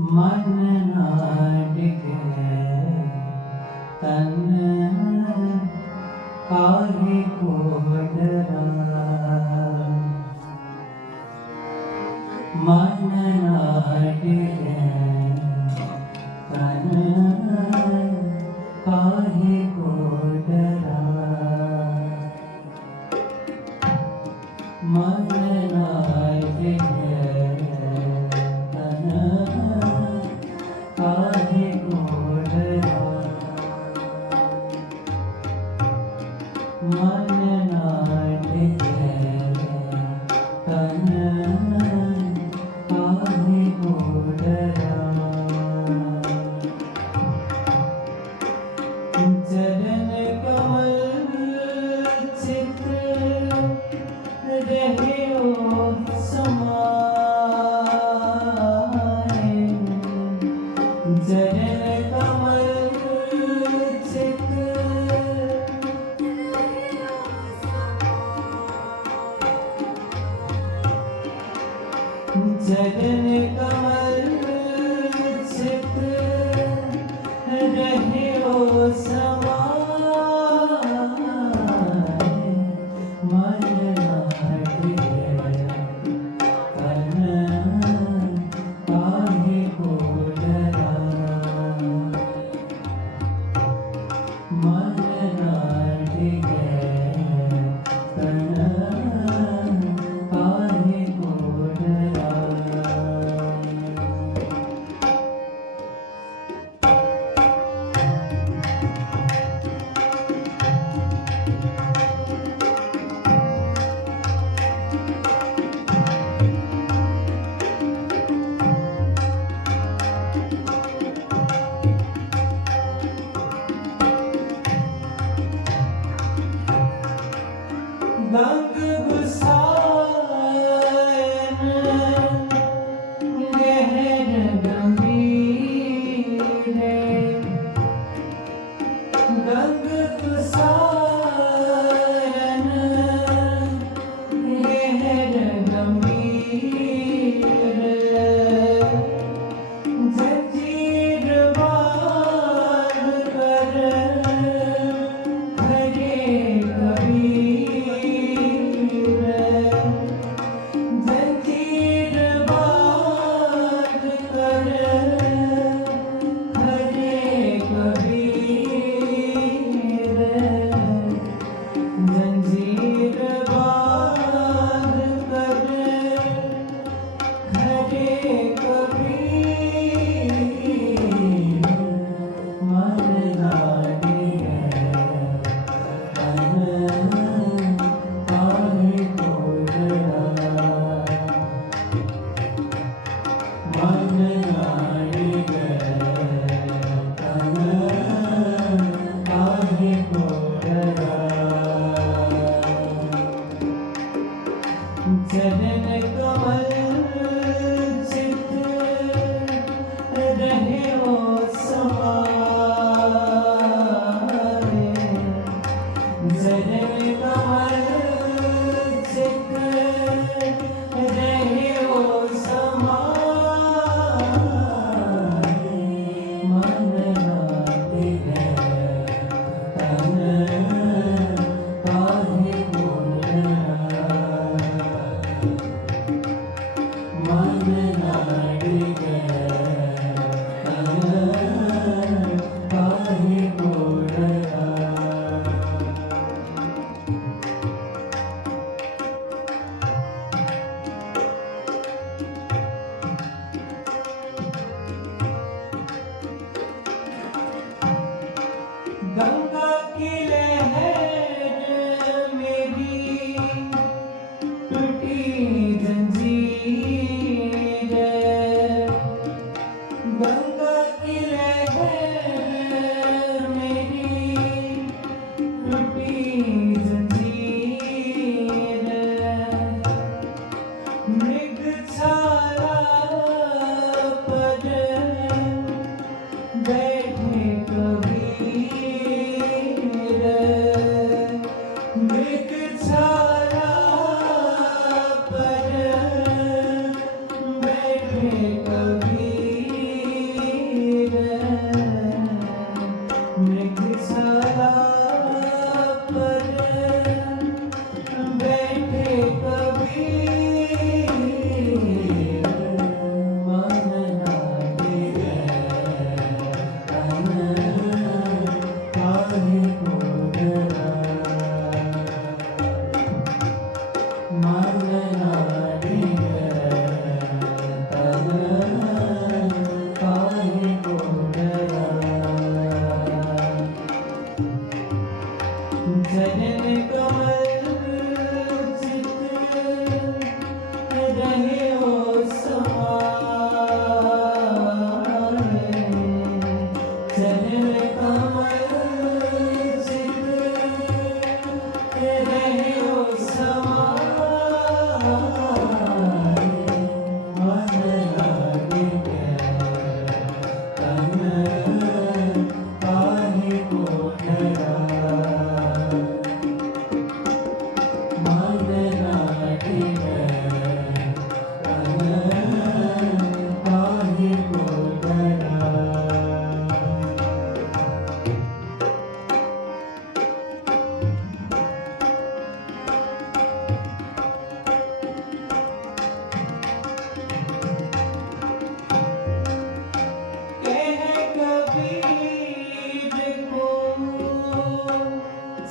मन नाटिक तन काहे को डरा? सदन कमल चित समा।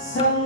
So